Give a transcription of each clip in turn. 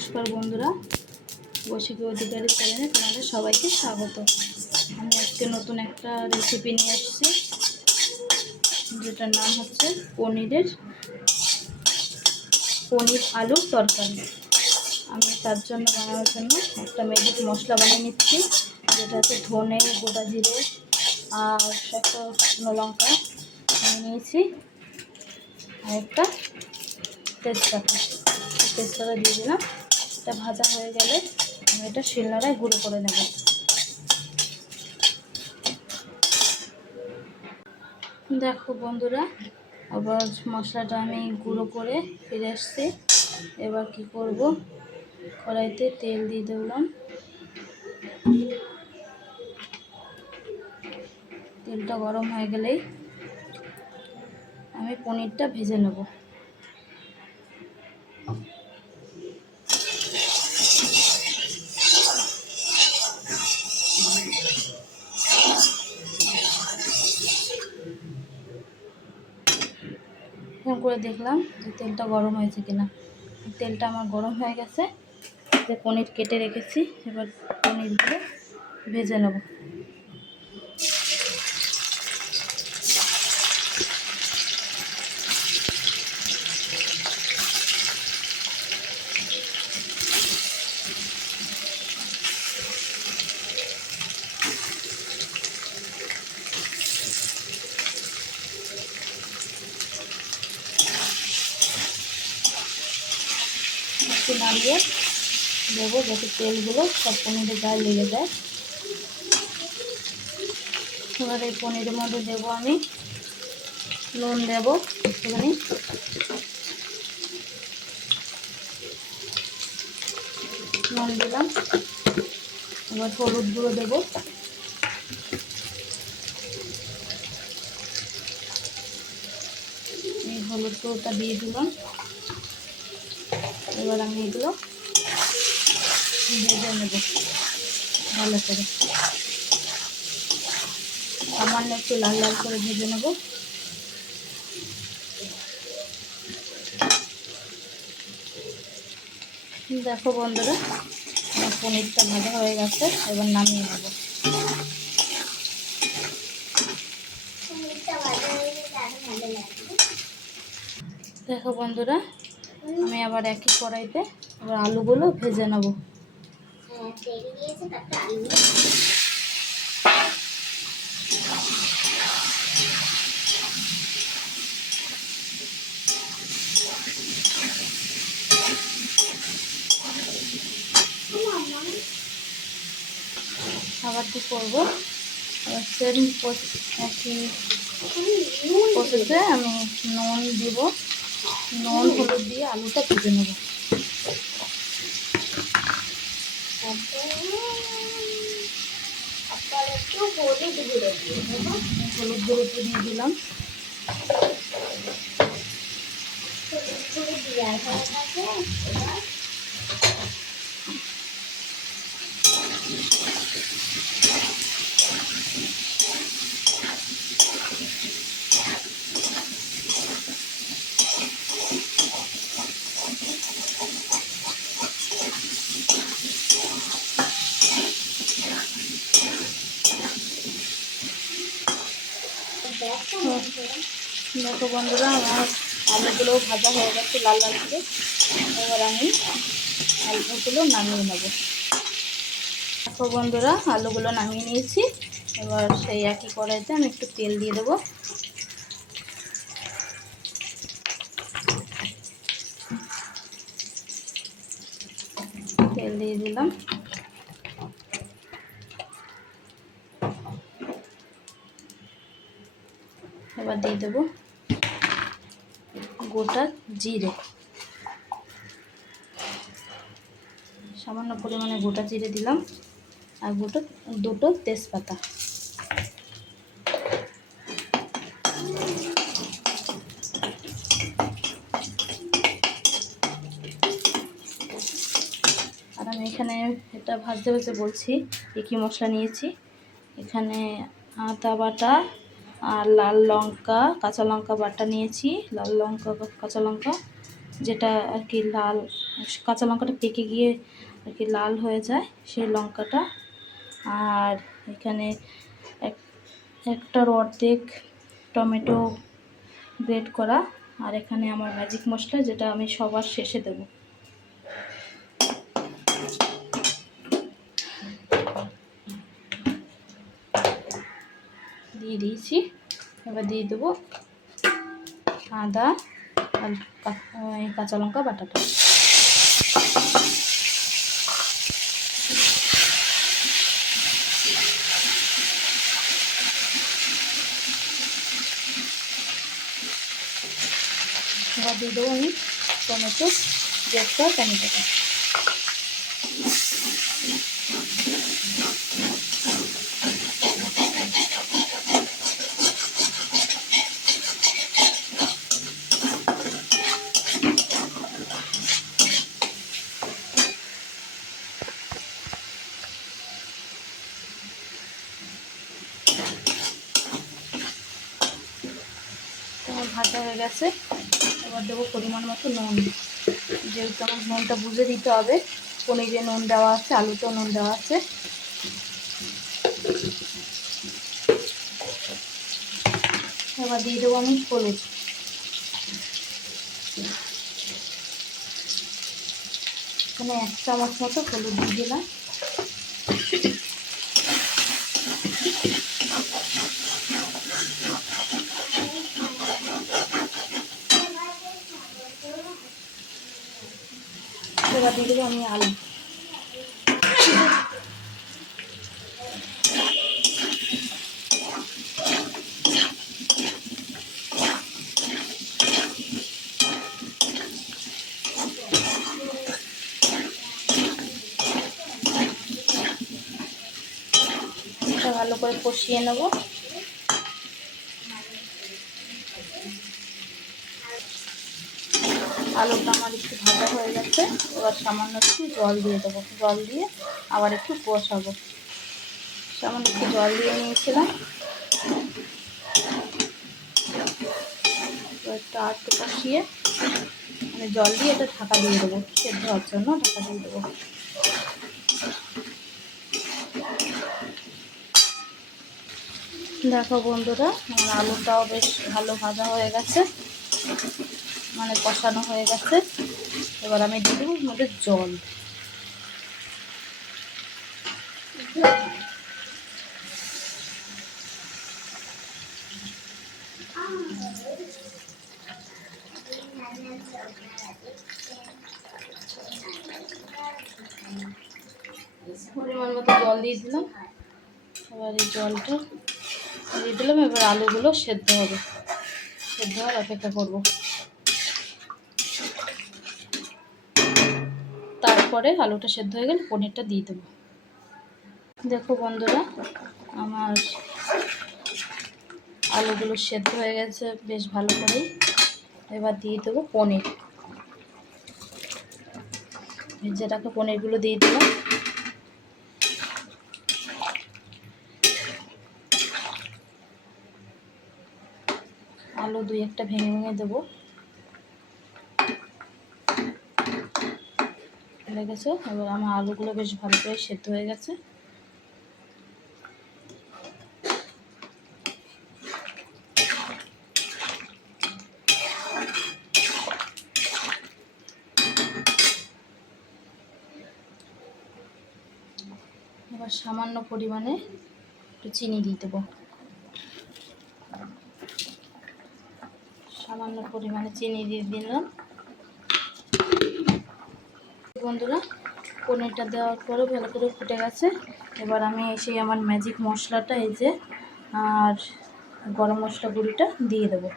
নমস্কার বন্ধুরা, বৈশাখী অধিকারী চ্যানেলে তোমাদের সবাইকে স্বাগত। আমি আজকে নতুন একটা রেসিপি নিয়ে এসেছি, যেটার নাম হচ্ছে পনির আলুর তরকারি। আমি তার জন্য বানানোর জন্য একটা ম্যাজিক মশলা বানিয়ে নিচ্ছি, যেটা হচ্ছে ধনে, গোটা জিরে আর একটা শুকনো লঙ্কা নিয়েছি, আর একটা তেজপাতা দিয়ে দিলাম। এটা ভাজা হয়ে গেলে আমি এটা শিলনোড়ায় গুঁড়ো করে নেব। দেখো বন্ধুরা, আবার মশলাটা আমি গুঁড়ো করে ফিরে আসছি। এবার কি করব, কড়াইতে তেল দিয়ে দিলাম। তেলটা গরম হয়ে গেলেই আমি পনিরটা ভেজে নেব। ফোন করে দেখলাম যে তেলটা গরম হয়েছে কিনা। তেলটা আমার গরম হয়ে গেছে। যে পনির কেটে রেখেছি, এবার পনিরগুলো ভেজে নেব। একটু নাড়িয়ে দেবো যাতে তেলগুলো সব পনিরের গায়ে লেগে যায়। এবার এই পনিরের মধ্যে দেবো আমি নুন, দেবো একটুখানি, নুন দিলাম। এবার হলুদ গুঁড়ো দেবো, এই হলুদ গুঁড়োটা দিয়ে দিলাম। এবার আমি এগুলো ভেজে নেব ভালো করে, সামান্য একটু লাল লাল করে ভেজে নেব। দেখো বন্ধুরা, আমার পনিরটা ভাজা হয়ে গেছে, এবার নামিয়ে নেব। দেখো বন্ধুরা, আমি আবার একই কড়াইতে আবার আলুগুলো ভেজে নেব। আবার কি করবো, সেম একই প্রসেসে আমি নুন দিব, নুন হলুদ দিয়ে আলুটা ভেজে নেব। হলুদ গুঁড়ো দিয়ে দিলাম। দেখো বন্ধুরা, আমার আলুগুলো ভাজা হয়ে গেছে লাল লাল করে। এবার আমি আলুগুলো নামিয়ে নেব। দেখো বন্ধুরা, আলুগুলো নামিয়ে নিয়েছি। এবার সেই একই কড়াইতে আমি একটু তেল দিয়ে দেবো। তেল দিয়ে দিলাম। এবার দিয়ে দেবো গোটা জিরে, সামান্য পরিমাণে গোটা জিরে দিলাম, আর দুটো তেজপাতা। আর আমি এখানে এটা ভাজতে ভাজতে বলছি কী মশলা নিয়েছি। এখানে আদা বাটা আর লাল লঙ্কা, কাঁচা লঙ্কা বাটা নিয়েছি, লাল লঙ্কা, কাঁচা লঙ্কা, যেটা আর কি লাল, কাঁচা লঙ্কাটা পেকে গিয়ে আর কি লাল হয়ে যায় সেই লঙ্কাটা। আর এখানে একটার অর্ধেক টমেটো গ্রেট করা। আর এখানে আমার ম্যাজিক মশলা, যেটা আমি সবার শেষে দেব। দিয়ে দিয়েছি। এবার দিয়ে দেবো আদা আর কাঁচা লঙ্কা বাটাটা। এবার দিয়ে দেবো আমি টমেটো গ্রেট করা টমেটোটা। তোমার ভাজা হয়ে গেছে। এবার দেবো পরিমাণ মতো নুন, যেহেতু আমার নুনটা বুঝে দিতে হবে। পনিরে নুন দেওয়া আছে, আলুতেও নুন দেওয়া আছে। এবার দিয়ে দেবো আমি হলুদ। এখানে 1 চামচ মতো হলুদ দিয়ে দিলাম। এবার দিয়ে দেবো আমি আলু। এটা ভালো করে কষিয়ে নেব। আলুটা আমার একটু ভাজা হয়ে গেছে। এবার সামান্য একটু জল দিয়ে দেবো। জল দিয়ে আবার একটু কষাবো। সামান্য একটু জল দিয়ে নিয়েছিলাম। একটু আর একটু কষিয়ে মানে জল দিয়ে এটা ঢাকা দিয়ে দেবো, সেদ্ধ হওয়ার জন্য ঢাকা দিয়ে দেবো। দেখো বন্ধুরা, আমার আলুটাও বেশ ভালো ভাজা হয়ে গেছে, মানে কষানো হয়ে গেছে। এবার আমি দিয়ে দেবো মধ্যে জল। পরিমাণ মতো জল দিয়ে দিলাম। এবার এই জলটা দিয়ে দিলাম। এবার আলুগুলো সেদ্ধ হবে, সেদ্ধ হওয়ার অপেক্ষা করব। তারপরে আলুটা সেদ্ধ হয়ে গেলে পনিরটা দিয়ে দেবো। দেখো বন্ধুরা, আমার আলুগুলো সেদ্ধ হয়ে গেছে বেশ ভালো করেই। এবার দিয়ে দেবো পনির। ভেজে রাখা পনিরগুলো দিয়ে দিলাম। আলু 2-1টা ভেঙে ভেঙে দেবো। হয়ে গেছে। এবার আমার আলুগুলো বেশ ভালো করে সেদ্ধ হয়ে গেছে। এবার সামান্য পরিমাণে একটু চিনি দিয়ে দেবো। সামান্য পরিমাণে চিনি দিয়ে দিলাম। বন্ধুরা, পনিরটা দেওয়ার পরে ভালো করে ফুটে গেছে। এবার আমি সেই আমার ম্যাজিক মশলাটা, এই যে আর গরম মশলা গুঁড়িটা দিয়ে দেবো,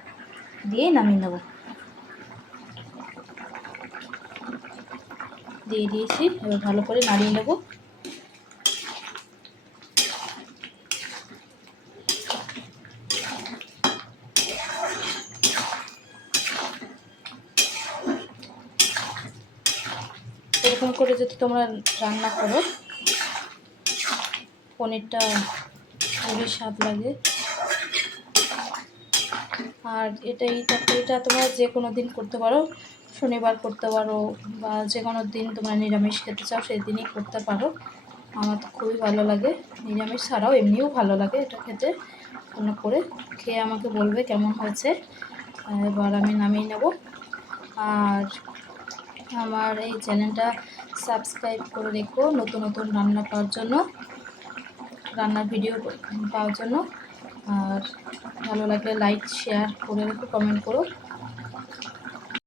দিয়েই নামিয়ে নেব। দিয়ে দিয়েছি। এবার ভালো করে নাড়িয়ে নেব। এরকম করে যদি তোমরা রান্না করো, পনিরটা খুবই স্বাদ লাগে। আর এটা এই তরকারিটা তোমরা যে কোনো দিন করতে পারো। শনিবার করতে পারো, বা যে কোনো দিন তোমরা নিরামিষ খেতে চাও সেই দিনই করতে পারো। আমার তো খুবই ভালো লাগে, নিরামিষ ছাড়াও এমনিও ভালো লাগে এটা খেতে। রান্না করে খেয়ে আমাকে বলবে কেমন হয়েছে। এবার আমি নামিয়ে নেব। আর আমার এই চ্যানেলটা সাবস্ক্রাইব করে রেখো নতুন নতুন রান্না পাওয়ার জন্য, রান্নার ভিডিও পাওয়ার জন্য। আর ভালো লাগলে লাইক শেয়ার করে রেখো, কমেন্ট করো।